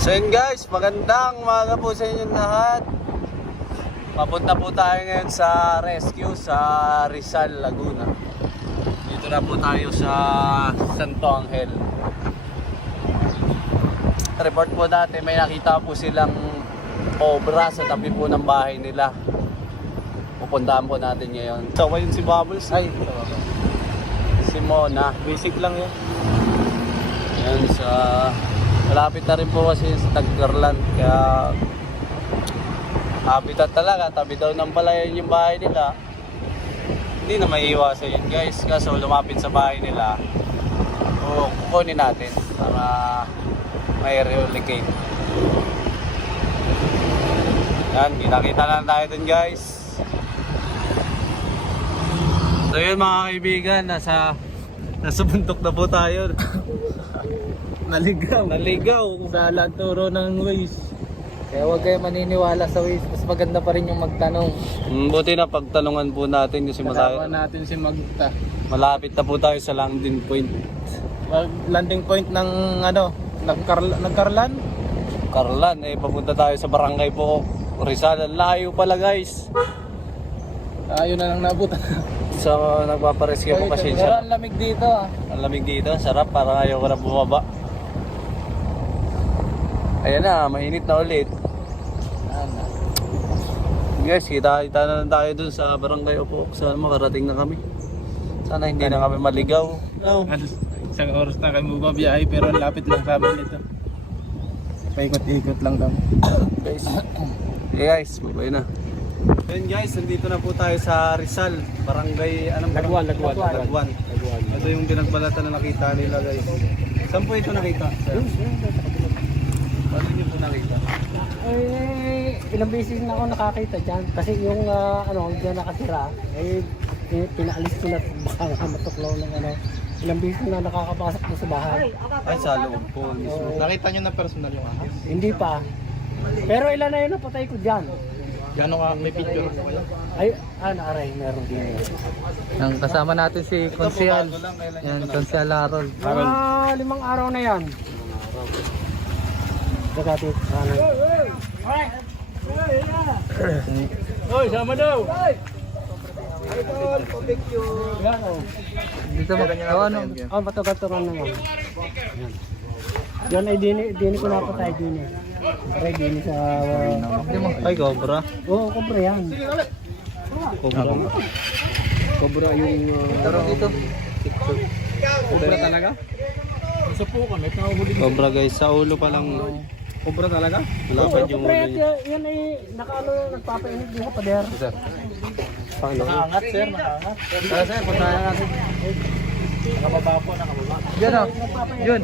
So yun guys, magandang umaga po sa inyo lahat. Papunta po tayo ngayon sa rescue sa Rizal, Laguna. Dito na po tayo sa Santo Angel. Report po natin, may nakita po silang obra sa tabi po ng bahay nila. Pupuntahan po natin ngayon. So yun si Bubbles. Ay, si Mona. Basic lang yun. Yan sa... Malapit na rin po kasi sa Taggarlan, kaya habitat talaga, tabi daw ng palayan yung bahay nila. Hindi na maiiwasan yun guys, kaso lumapit sa bahay nila. O kukunin natin para may relocate. Yan, kinakita lang tayo dun guys. So yun mga kaibigan, nasa bundok na po tayo. Naligaw Sa turo ng Waze. Kaya huwag kayo maniniwala sa Waze. Mas maganda pa rin yung magtanong. Buti na pagtanungan po natin kasi Kasama natin si Magta. malapit na po tayo sa landing point. Landing point ng ano? Nagkarlan? Carlan, papunta tayo sa barangay po Rizal. Layo pala guys. Ayun na lang nabutan. So nagpaparescue po kasi Pero ang lamig dito ah. ang lamig dito, sarap, parang ayaw ko na bumaba. Ayan na, mainit na ulit. Guys, kita na lang tayo dun sa barangay Opo. Sana makarating na kami. Sana hindi na kami maligaw. No. Isang oras na kami bumabiyahe pero ang lapit lang sa amin ito. Paikot-ikot lang kami. Guys. Okay guys, bye na. Ayun guys, nandito na po tayo sa Rizal, barangay, anong barangay? Lagwan. Ito yung pinagbalatan na nakita nila guys. Saan po ito nakita? Paano niyo po nakita? Ilang beses na ako nakakita dyan kasi yung dyan nakatira pinaalis ko na baka nga matuklaw ng ilang beses na nakakapasok na sa bahay. Ay, sa loob po. Nakita nyo na personal yung ahas? Hindi pa. Pero ilan na yun napatay ko dyan. Gano'n ka may picture? Ay, aray, meron din. Ang kasama natin si Konsyal. Yan, Konsyal Harold. 5 araw na yan. Dagati. Hoy, sama daw! Dito mo, ano? Patugat-tugan na yan. Yan ay dini ko napatay dini. Aray dini sa... Ay, cobra. Oo, kobra yan. Cobra. Kobra yung... Tarong dito. Cobra talaga? Sa po kami, nakahuli dito. Cobra guys, sa ulo pa lang. Cobra talaga? Malapad yung ulo niya. Yan ay nagpapainit din sa pader. Nakaangat sir, nakaangat. Tara sir, puntahan natin. Nakababa po, nakababa. Diyan o, yun.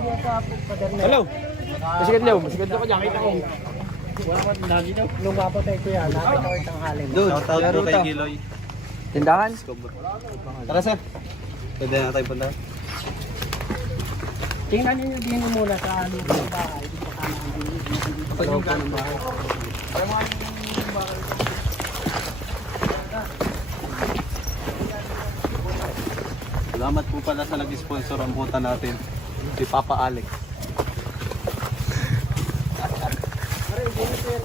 Hello. Masigat daw, masigat daw ka dyan, kita ko. Wala ka lagi daw. Nung mapatay ko yan, nakita ko itang halin. Shout out po kay Giloy. Tindahan? Tara sir. Pwede na tayo punta. Tingnan niyo yung dini muna sa loob ng bahay. Pag yung ganang bahay. Salamat po pala sa nag-sponsor ang buta natin. Si Papa Alex. Aray, dini ko yan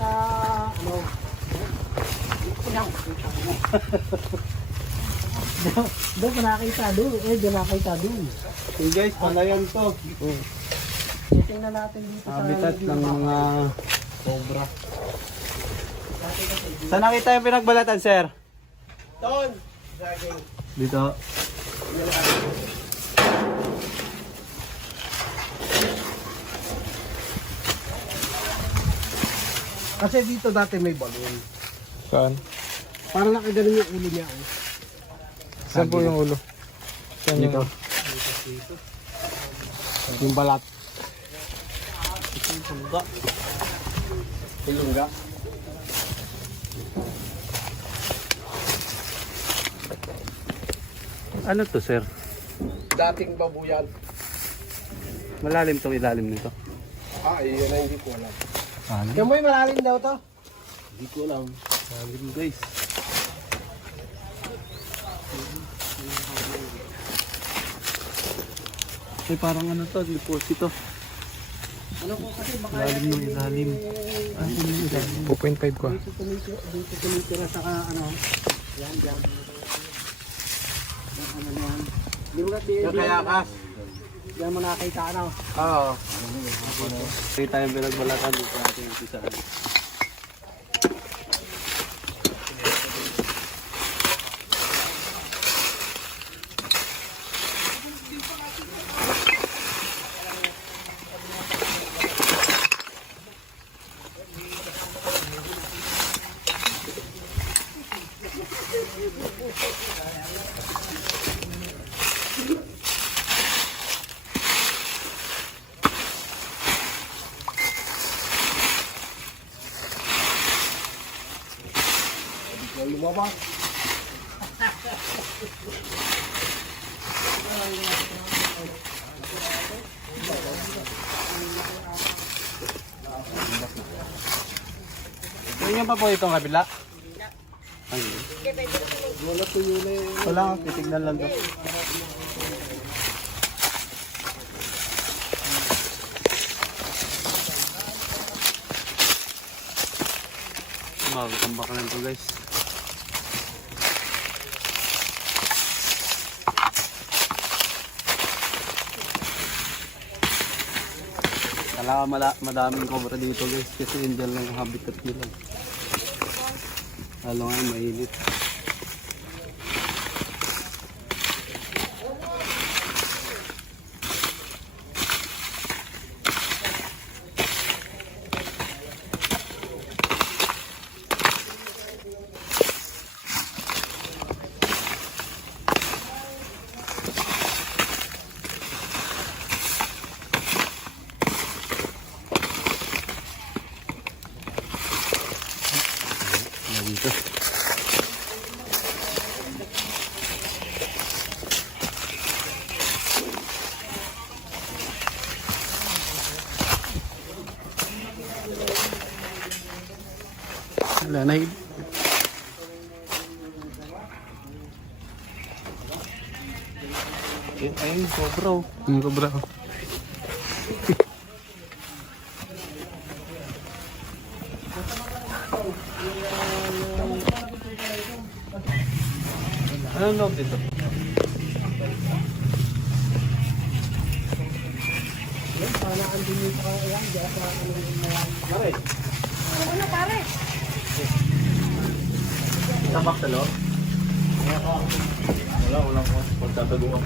doon ka nakita doon. Doon nakita doon. So guys, palayan to. Tingnan natin dito sa Habitat ng mga cobra. Saan nakita yung pinagbalatan, sir? doon. Dito. Kasi dito dati may balon. Saan? Parang nakagaling yung ulo niya. Saan po yung ulo? Saan Dito. Yung balat. Ilungga. Ano to, sir? Dating babuyan. Malalim tong ilalim nito. Yun na hindi ko alam. Yung may malalim daw to? Hindi ko alam. Malalim guys. Ay, parang ano to, deposit to. Ano po kasi baka Ilalim mo, ilalim. 2.5 ko. dito tumitira sa ano. Yan, yan. Yan, ano na yan. Di ba Kaya ka? Yan mo nakita ano. Oo. Hindi tayong pinagbalatan dito natin ang sisaan. Tingnan pa po itong kabila. Ay. Wala po yun eh. Wala, titignan lang daw. Magkambak lang to guys. Madaming cobra dito guys kasi Indian lang ang habitat nila. Lalo nga mainit. Dito. Wala na yun. Ayun, cobra. Cobra. Anong loob dito? Sana andun yung sa yan, diyan sa ano yung Pare. Ano pare? Tabak sa loob? Wala ko. Pagtataguan.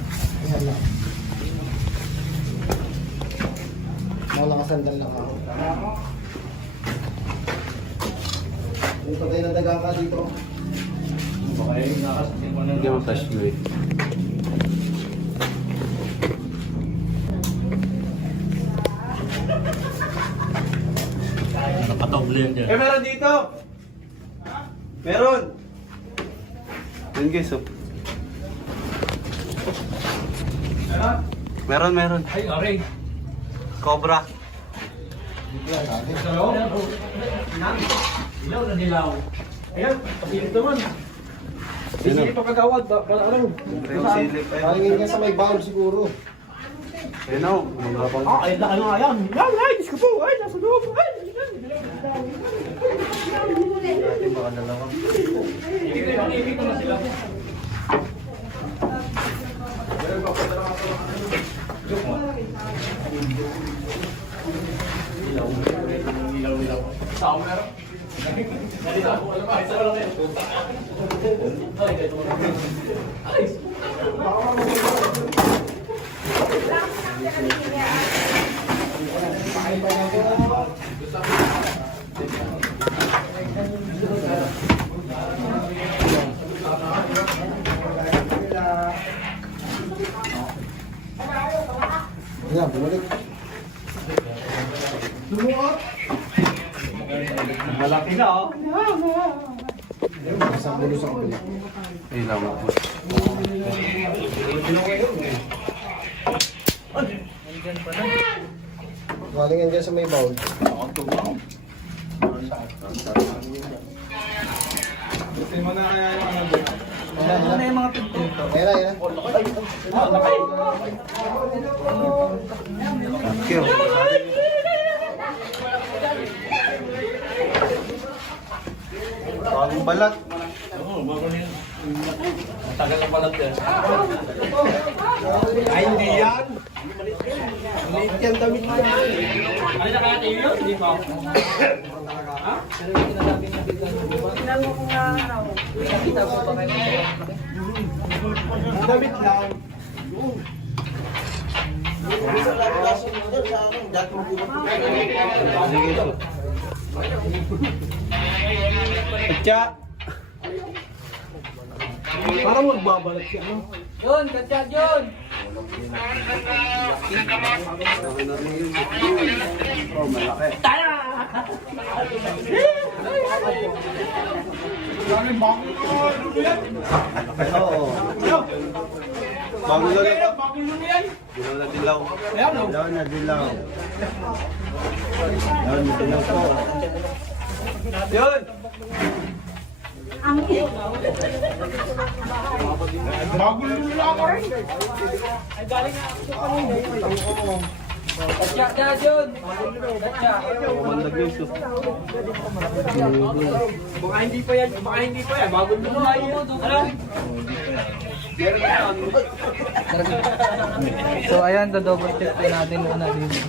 Wala ka sandal lang ako. Yung patay ng daga ka dito. Hindi mo flash mo eh. Meron dito! Meron! Yan guys oh. Meron. Ay, aray. Cobra. Ilaw na nilaw. Ayan, pasilip naman. Hindi pa kagawad. Ano? Silip eh. Palingin ka sa may bound siguro. Yan o. Magabang. Ay, laki nga yan. Ay, Diyos ko po. Ay, nasa loob. Ay, Natin baka dalawang. Ibig ko na sila. Ilaw. Saan mo meron? Yan, bumalik. Malaki na oh. Isang bulo sa kapila. Ilaw mo po. Palingin ka sa may bound. Ano yung mga pinto? Ayan na. Thank you. Bagong balat. Tagal na pala yan. Ay, hindi yan. Maliit yan damit mo. Ano na kaya tayo yun? Hindi pa ako. Damit lang. Atya! Parang magbabalat siya, no? Yun, katya yun! Oh, malaki. Oo. Bago na lang. Dilaw na dilaw. Dilaw na dilaw. Dilaw na dilaw po. Yun! Katya dyan yun! Katya! Kumandag na ito. Baka hindi pa yan, bagong lumuhay yun. Ano? So ayan, double check po natin muna dito.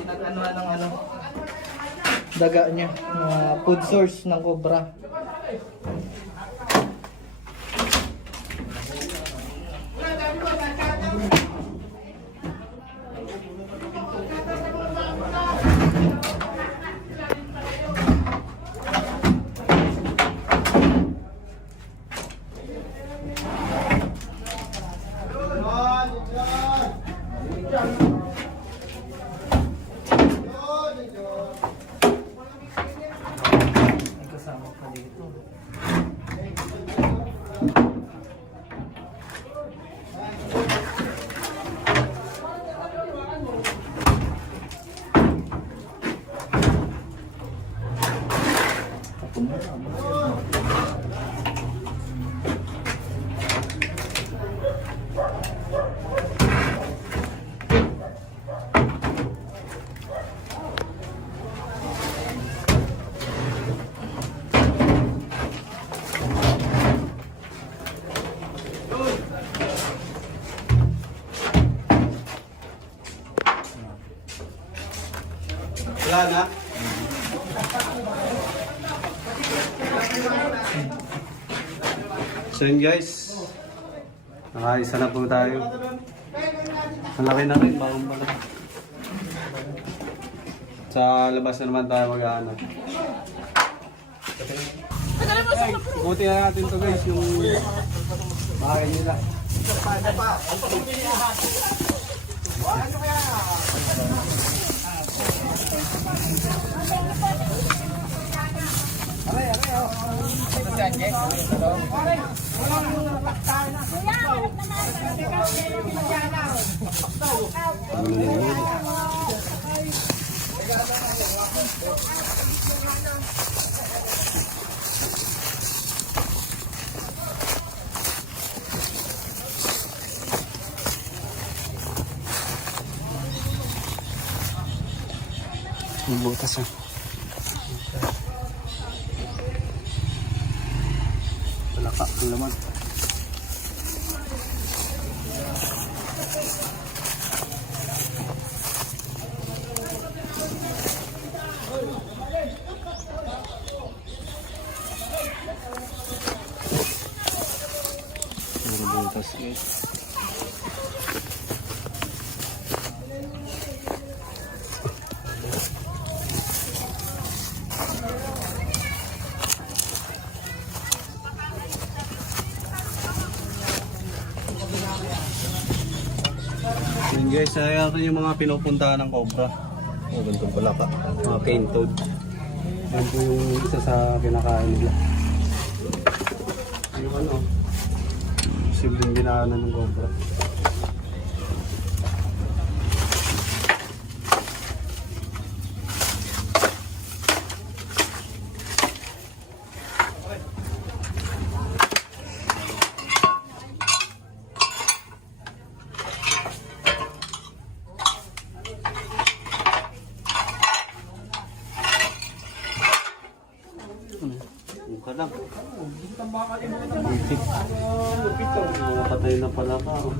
Pinag-ano ng ano, daga niya, food source ng cobra. Kasama pa dito. Wala na. So yun guys. Nakaisa na po tayo. Ang laki na rin, bagong pala. Sa labas na naman tayo mag-ano. Buti na natin to guys, yung bahay nila. Yung butas ah. Wala ka, ang laman. Puro butas guys. Yun guys, ito yung mga pinupuntahan ng cobra. Oh, ganito pala ka. Mga cane toad. Yan po yung isa sa kinakain nila. Yung ano, simpleng ginaanan ng cobra. ka lang. Mga patay na pala ka. Oh.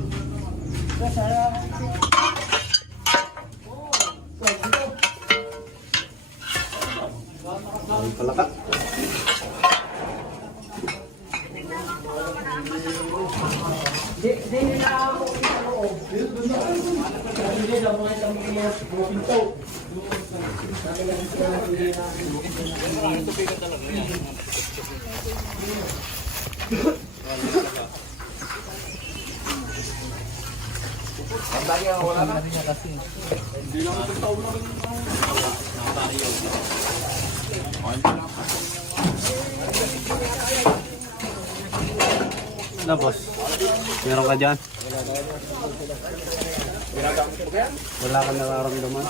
Ay, pala ka. Na boss, meron ka dyan? Wala ka nararamdaman?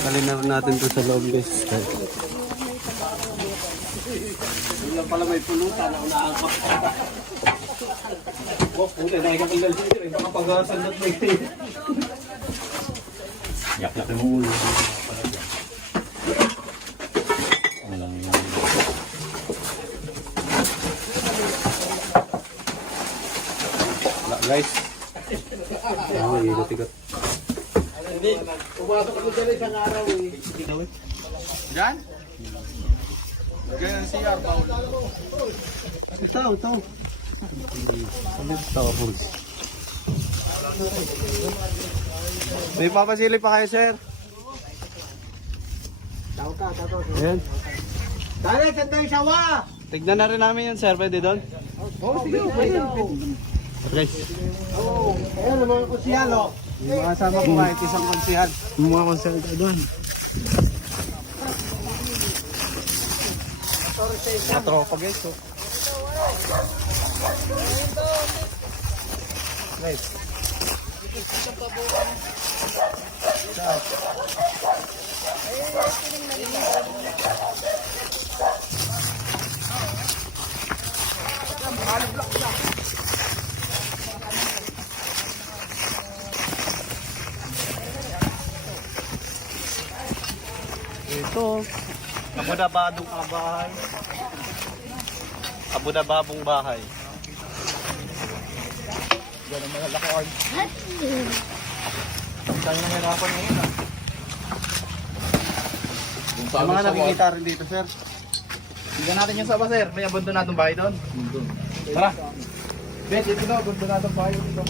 Kalin na rin natin to sa loob guys. Wala pala may pulutan na unaangkot. Boss, puti na ikang kaldal dito. Baka pag-asandot na ito. Yak-yak mo ulo. Guys. Oh, ikot-ikot. Hindi. Pumasok ako dyan isang araw eh. Diyan? Ganyan CR, Paul. Ito. Ito, Pulse. May papasili pa kayo, sir? Tao ka. Ayan. Dali, saan tayo sawa? Tignan na rin namin yun, sir. Pwede doon? Oo, sige. Pwede. Guys. Oo. Ayan, mga kusyalo. Yung mga sama ko kahit isang konsihan. Yung mga konsihan ka doon. Mga tropa guys. Oh. Guys. Ito, abunabadong bahay. Abunababong bahay. Yan ang mga lakon. Tayo na hirapan ngayon ah. Yung mga nakikita rin dito, sir. Tignan natin yung saba, sir. May abandonadong bahay doon. Tara. Bet, ito na, abandonadong bahay dito.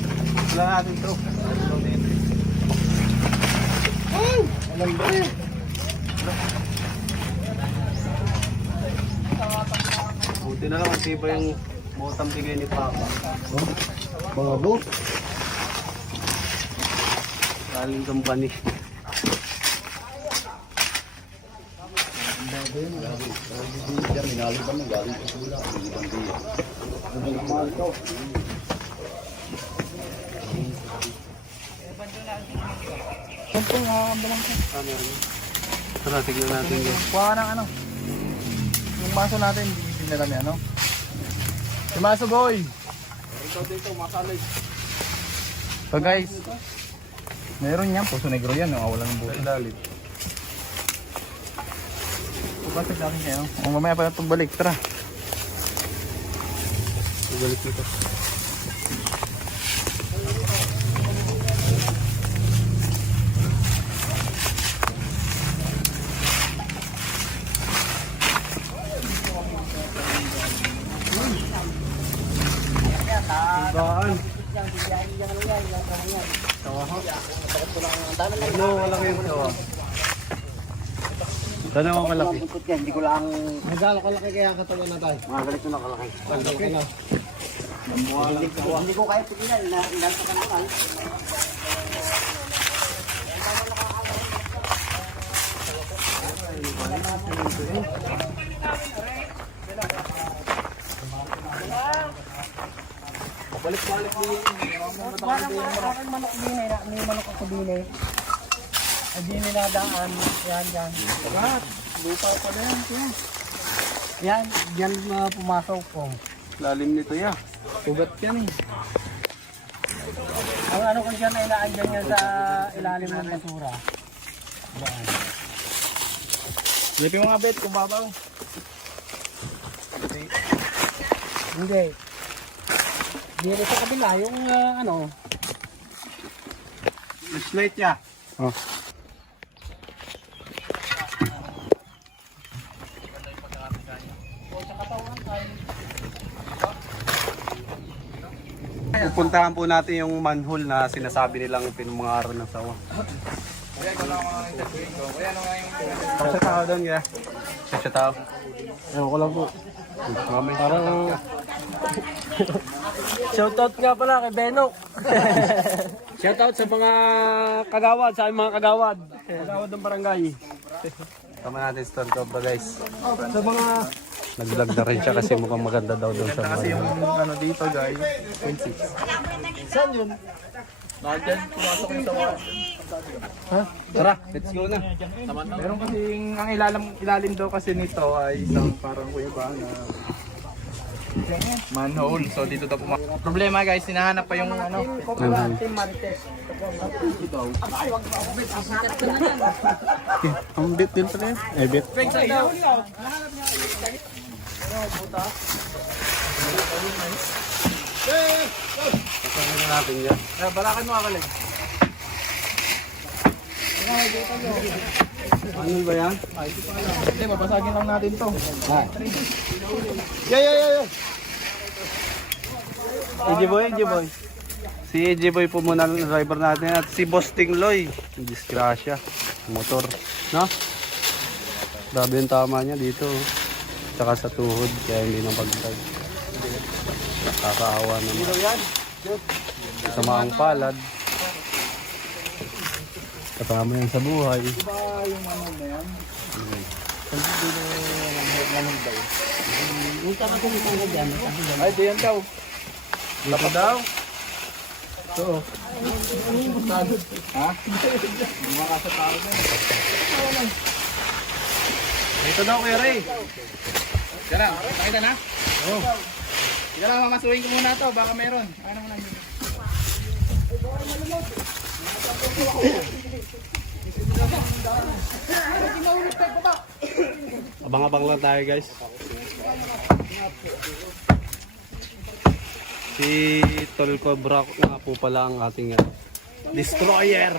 Wala natin to. Alam ba eh. Buti na lang, kasi pa yung bottom bigay ni Papa. Mga bo. Galing company. Yan po, nakakambala ko. Tara, tignan natin yun. Kuha ng ano. Yung maso natin, hindi dinala niya, ano? Si Maso Boy! Ikaw dito, masalig. So guys, meron yan, puso negro yan, wala ng buhay. Dalit. Pupasok natin kayo. O mamaya pa itong balik, tara. Ibalik dito. Baan. Ano, malaki yung sawa. Tanong ako malaki. Hindi ko lang... Magalo kalaki kaya katawan na tayo. Mga galit na kalaki. Malaki na. Hindi ko kaya pigilan. Inalta ka naman. Balik-balik din. Parang manok din eh. May manok ako din eh. Hindi niladaan. Yan. Lahat. Lupa pa na yan. Yan. Yan pumasok ko. Lalim nito ya. Sugat yan eh. Ang ano ko dyan ay naandyan yan sa ilalim ng basura. Lipin mo nga bet kung babaw. Hindi. Dito sa kabila, yung ano. Flashlight niya. Oh. Pupuntahan po natin yung manhole na sinasabi nilang pinungaran ng sawa. Sa tao doon, kaya? Sa tao. Ewan ko lang po. Mami. Parang... Shoutout nga pala kay Benok. Shoutout sa mga kagawad, sa aming mga kagawad. Kagawad ng barangay. Tama natin Stone Cobra guys. Sa mga... Nag-vlog na rin siya kasi mukhang maganda daw doon sa Kasi yung ano dito guys, 26. Saan yun? Bakit dyan? Pumasok yung sawa. Ha? Tara, let's go na. Meron kasing ang ilalim daw kasi nito ay isang parang kuya ba na manhole. So dito daw problema guys, hinahanap pa yung ano. Ang bit din pala yun. Eh, bit. Kasama na natin yan. Balakan mo akalig. Ano ba yan? Hindi, mapasagin lang natin to. Yeah. AJ Boy. Si AJ Boy po muna ang driver natin at si Boss Tingloy. Disgrasya. Motor. No? Grabe yung tama niya dito. Tsaka sa tuhod. Kaya hindi nang pagtag. Nakakaawa naman. Sa mga palad. Kasama yan sa buhay. Yung manhole na yan? Yung kakasalitan na dyan. Ay, diyan daw. Dito daw? Ito. Ha? Mga sa tao na. Dito daw, Kuya Ray. Teka lang, nakita na? Oo. Teka lang, mamasuhin ko muna to, baka meron. Ano mo na yun? Abang-abang lang tayo guys. Si Tol Cobra nga po pala ang ating destroyer.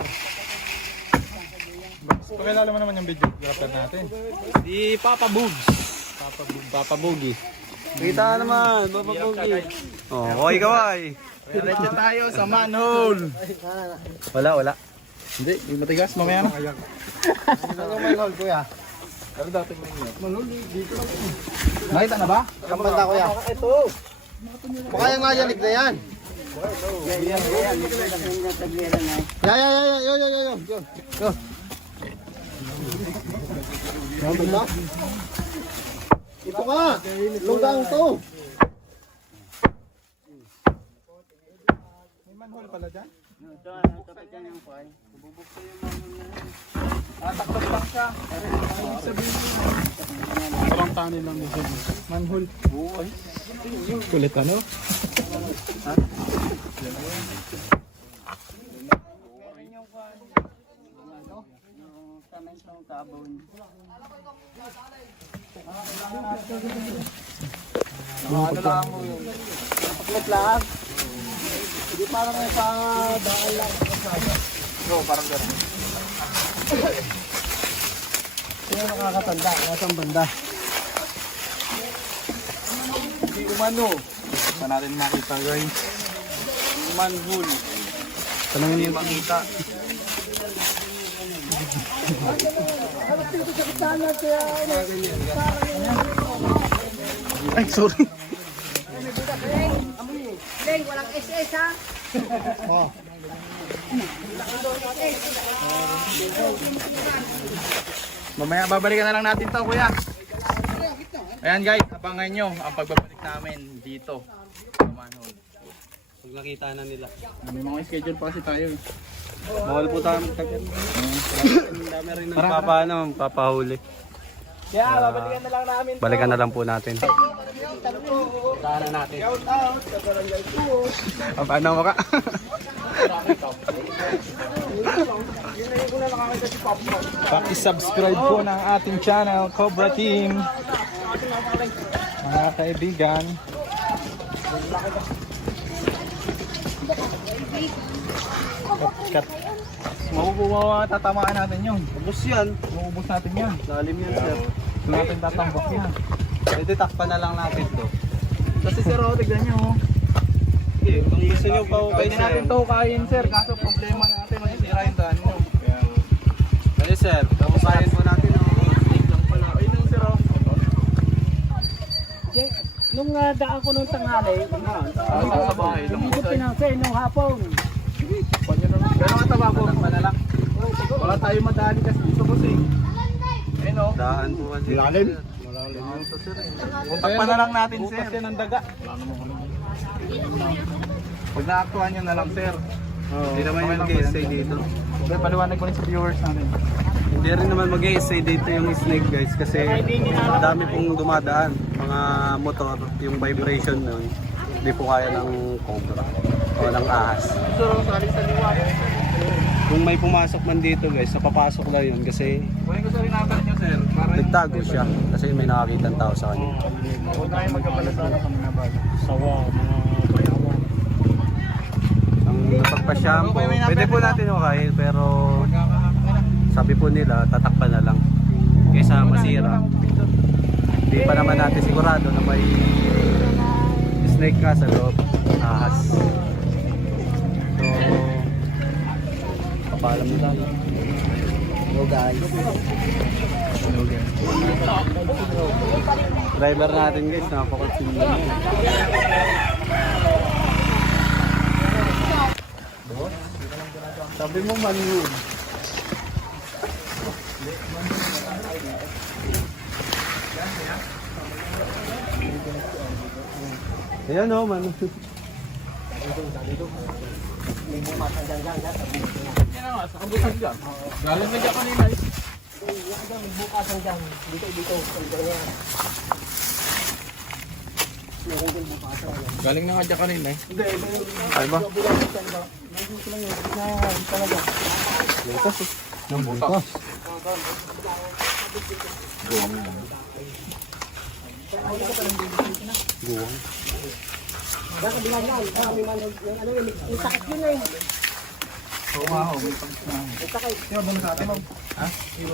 Pakilala mo naman yung videographer natin. Si Papa Bugs. Papa Bugi. Kita naman, Papa Bugi. Oh, okay kaway. Diretso tayo sa manhole. Wala. Hindi, yung matigas, mamaya na. Ano manhole kuya? Ano dati mo yun? Manhole, dito lang. Nakita na ba? Kampanta kuya. Ito. Baka yung mayanig na yan. Yo. Kampanta? Ito ka. Lugang to. May manhole pala dyan? Takot lang siya. Parang tanin lang nito. Manhole. Kulit ano? Ano lang mo yun? Paklit lang. Hindi parang may daan lang. Oo, parang gano'n. Sino nakakatanda? Nasang banda? Hindi umano. Saan natin makita guys? Manhole. Tanongin Hindi niyo. makita. Ay, sorry. Deng, walang SS ha? Mamaya babalikan na lang natin to, kuya. Ayan guys, abangan nyo ang pagbabalik namin dito sa manhole. Pag nakita na nila. May mga schedule pa kasi tayo. Bawal po tayo magtagal. Ang dami rin papahuli. Yeah, babalikan na lang namin. Balikan na lang po natin. Shout out sa Barangay 2. Paano mo ka? Paki-subscribe po ng ating channel, Cobra Team. Mga kaibigan. Cut. Mabubuwa, tatamaan natin yun. Ubus yan. Maubos natin yan. Lalim yan, sir. Ito natin tatambak yan. Pwede takpan na lang natin to. Kasi sir, tignan nyo. Okay, kung gusto nyo pa okay, Pwede sir. natin to hukayin sir, kaso problema natin masisira yung daan nyo. Pwede, sir. Kamukayan po natin. Ayun yung sir, oh. Nung daan ko nung tanghali, Sa bahay lang. hindi ko pinansin nung hapon. Pero kataba po. Wala tayo madali kasi dito po sing. Ayun o. Daan po kasi. Lalim. Takpan na lang natin sir. Butas yan ang daga. Pag naaktuhan nyo na lang sir. Hindi naman yung mag-i-stay dito. Sir, paliwanag mo rin sa viewers natin. Hindi rin naman mag-i-stay dito yung snake, guys. Kasi dami pong dumadaan. Mga motor, yung vibration nun. Hindi po kaya ng cobra o ng ahas. So, sali sa liwan. Kung may pumasok man dito, guys, napapasok lang yun kasi Kunin ko sa rinatan nyo sir. Para nagtago siya. Kasi may nakakita ng tao sa kanya. huwag na kayo magkapalasana kami na bago. Sawa, mga bayawan. Ang pagpa-shampoo, pwede po natin hukayin, pero sabi po nila, tatakpan na lang. Kaysa masira. Hindi pa naman natin sigurado na may snake nga sa loob. Ahas. So, papalam na tayo. Hello guys. Driver natin guys, napakasing na. Sabi mo man yun. Ayan o, man. Galing na dyan kanina eh. Galing na nga dyan kanina eh. Ay ba? Ng butas. Guwang. Yung sakit yun eh. Oo nga ho, may pagkas na. Sino ba sa atin? Ha?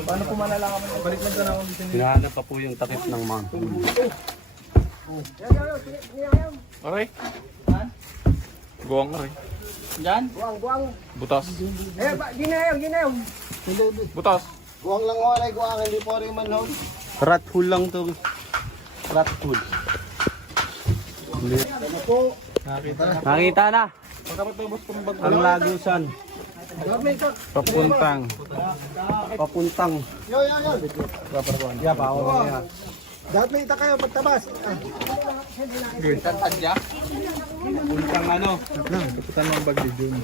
Paano po malalaman mo? Balik lang na ako dito. Hinahanap pa po yung takip ng mountain. Okay. Guwang ka rin. Diyan? Buwang. Butas. Ginayaw. Butas. Guwang lang ko ay guwang, hindi po rin manhog. Rat hole lang to. Rat hole. Nakita na. Pagkapatubos ko ng bag. Ang lagusan. Papuntang. Papuntang. Yo. Yeah, bawal niya. Dapat may ita kayo pagtabas. Tantadya. Papuntang ano? Kapitan mo ang bag ni Jun.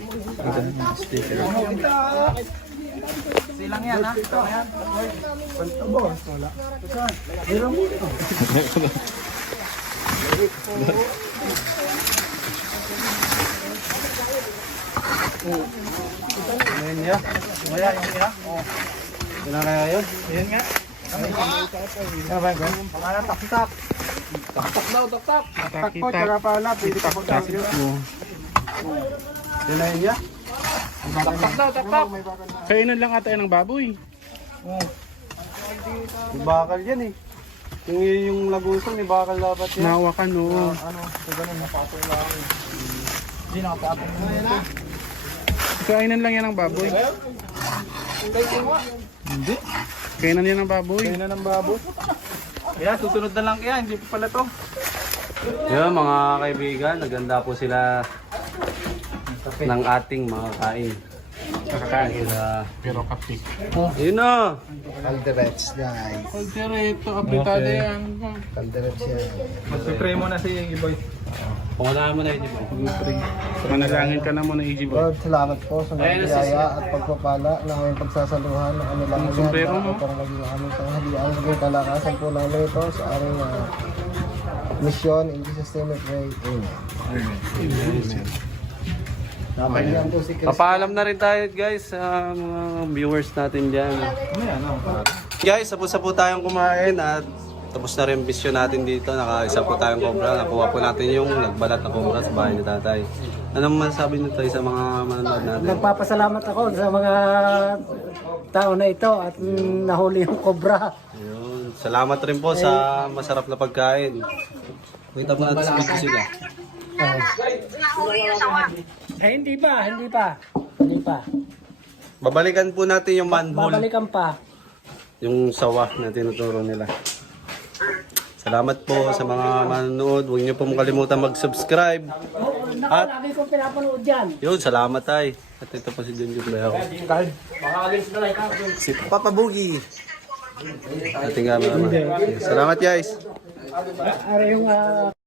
Sticker. Silang yan ha? Ito yan. Ano niya? Maya yung ira. Yun na kaya yun? Ayan nga. Ano ba yun? Pangalan taktak. Taktak daw, taktak. Taktak po, tsaka pala. Pwede ka pagkakit mo. Yun na yun niya? Taktak daw, taktak. Kainan lang ata yan ng baboy. May bakal yan eh. Yung lagusan, may bakal dapat yan. Nahawakan o. Ano? So ganun, napatol lang. Hindi nakapatong mo ito. Kainan lang yan ng baboy. Hindi. Kainan yan ng baboy. Kainan ng baboy. Kaya susunod na lang kaya, hindi pa pala to. Yun mga kaibigan, naganda po sila ng ating mga kain. Kakakain. Pero kapit. Yun na! Calderets, guys. Ito, apretado yan. Calderets yan. Mag-spray mo na si Iggy Boy. Pangunahan mo na yun. Manalangin ka na muna, Iggy Boy. Lord, salamat po sa mga biyaya at pagpapala na aming pagsasaluhan ng anilang Ang sombrero mo. upang maging aming tanghalian. Maging kalakasan po namin ito sa aming mission. In Jesus' name we pray. Amen. Napanyan po si Chris. Papaalam na rin tayo guys sa mga viewers natin dyan. Guys, tapos na po tayong kumain at tapos na rin yung bisyo natin dito. Nakaisa po tayong cobra. Nakuha po natin yung nagbalat na cobra sa bahay ni tatay. Anong masasabi nyo tayo sa mga manonood natin? Nagpapasalamat ako sa mga tao na ito at nahuli yung cobra. Ayun. Salamat rin po sa masarap na pagkain. Kita po natin sa video sila. Hindi pa. Babalikan po natin yung manhole. Babalikan pa. Yung sawa na tinuturo nila. Salamat po sa mga manonood. Huwag niyo po kalimutan mag-subscribe. At Lagi kong pinapanood yan. yun, salamat tay. At ito po si Junjun Bayaw. Si Papa Boogie. Ating salamat guys. Are yung